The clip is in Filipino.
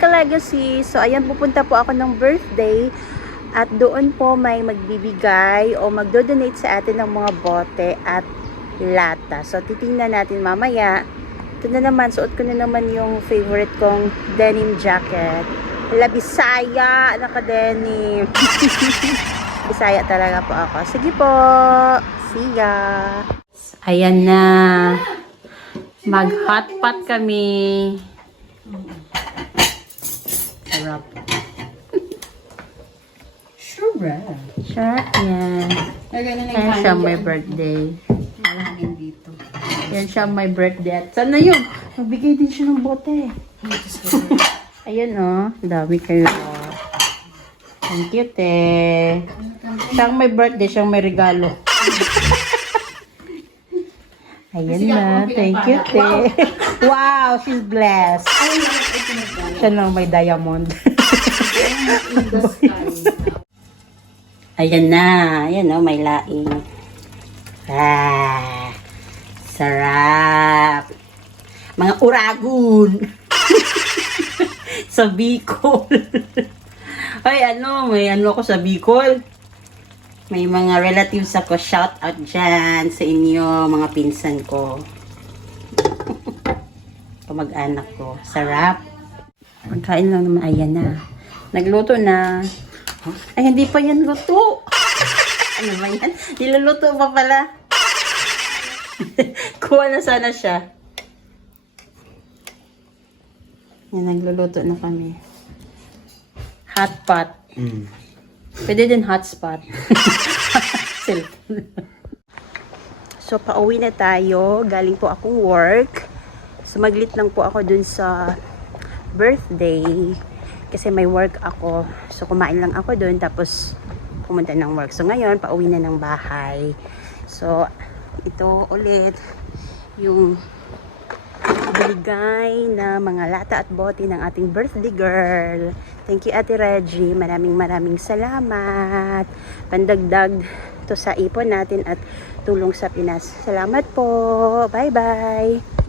Legacy. So, ayan, pupunta po ako ng birthday. At doon po may magbibigay o magdo-donate sa atin ng mga bote at lata. So, titingnan natin mamaya. Ito na naman, suot ko na naman yung favorite kong denim jacket. La Bisaya, naka-denim. Bisaya talaga po ako. Sige po. See ya. Ayan na. Mag-hotpot kami. Sarap. Sure. Sarap yan. Ayan siya my birthday. Malangin dito. Yan siya my birthday. At sana yun? Magbigay din siya ng bote. Ayan o. Dami kayo. Thank you, te. Siyang may birthday, siyang may regalo. Ayan na. Thank you, te. Wow, she's blessed. Siya lang may diamond. Ayan na. Ayan o, may laing. Ah, sarap. Mga uragon. Sa Bicol. Ay, may ako sa Bicol. May mga relatives ako. Shout out dyan sa inyo, mga pinsan ko. Kamag-anak ko. Sarap. Pagkain lang naman. Ayan na. Nagluto na. Ay, hindi pa yan luto. Ano ba yan? Niluluto pa pala. Kuha na sana siya. Yan, nagluluto na kami. Hot pot. Pwede din hotspot. So, pauwi na tayo. Galing po akong work. Sumaglit lang po ako dun sa birthday. Kasi may work ako. So, kumain lang ako dun. Tapos, pumunta ng work. So, ngayon, pauwi na ng bahay. So, ito ulit yung binigay na mga lata at bote ng ating birthday girl. Thank you, Ate Reggie. Maraming salamat. Pandagdag to sa ipon natin at tulong sa Pinas. Salamat po. Bye-bye.